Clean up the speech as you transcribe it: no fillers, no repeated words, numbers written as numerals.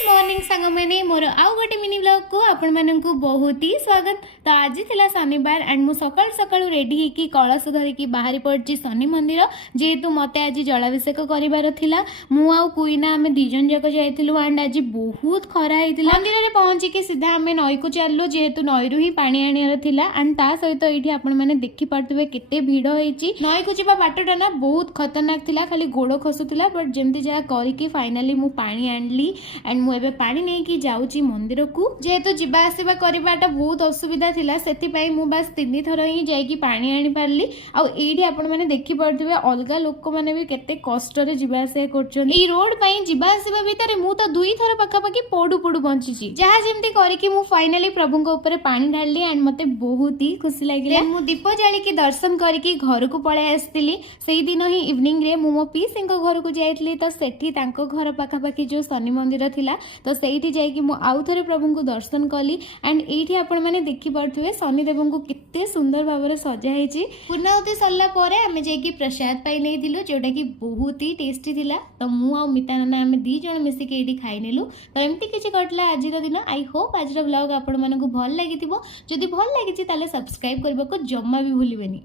Morning सांग मैंने मोर आउ गोटे मिनी ब्लॉग को आपण माननकु बहुत ही स्वागत। तो आज थिला शनिवार एंड मु सकाळ सकाळ रेडी हेकी कलश धरिकी बाहरी पड़ची शनि मंदिर जेहेतु मते आज जलाभिषेक करिवार थिला। मु आउ कुइना आमे दिजन जाक जाइथिलु एंड आज बहुत खरा हेतिला। मंदिर रे पहुंची के सीधा आमे नई को चललु जेहेतु नई रु ही पानी आनियार थिला एंड ता सहित एठी आपण माने देखि पारथबे केते भीड़ होईची। नई को जिबा बाटटा ना बहुत खतरनाक थिला, खाली गोड़ खसुतिला बट जेमती जा करिकी फाइनली मु पानी आनली एंड मु एबे पानी नहीं कि जाउची मंदिर को। जेहेतु जिबा आसीबा करबाटा बहुत असुविधा थिला सेति पई मु बस 3 थर ही जाईकी पानी आनी पारली। आ एठी आपण माने देखि पड़थिबे अलगा लोक माने भी केते कष्ट रे जिबा आसे करछन। ई रोड पई जिबा आसीबा भीतर मु तो 2 थर पक्का पक्की पोडू पोडू बंचीची। जहा जेमती करिकी मु फाइनली प्रभु को ऊपर पानी ढालली एंड मते बहुत ही खुशी लागिला। मु दीप जाली की दर्शन करके घर को पळे आस्तिली। सेही दिन ही इवनिंग रे मु मो पीस घर को जाइतली तो सेठी तांको घर पाखा पाखी जो शनि मंदिर थिला तो सेठी जाइकी मु आउ थरे प्रभु को दर्शन कली एंड एठी आपण माने देखि पारथुवे शनि देव को कित्ते सुंदर भाବରେ सजा हेची। पूर्णाहुति सरला परे आमे जाइकी प्रसाद पाई नै दिलु जोटा कि बहुत ही टेस्टी थिला। तो मु आ मिता नाना आमे 2 जण मिसी के एठी खाइ नेलु। तो एमती किछि कटला आजिर दिन। आई होप आजिर व्लॉग आपण मानकु भल लागिथिबो। जदि भल लागिछि ताले सब्सक्राइब करबा को जम्मा भी भूलिबेनी।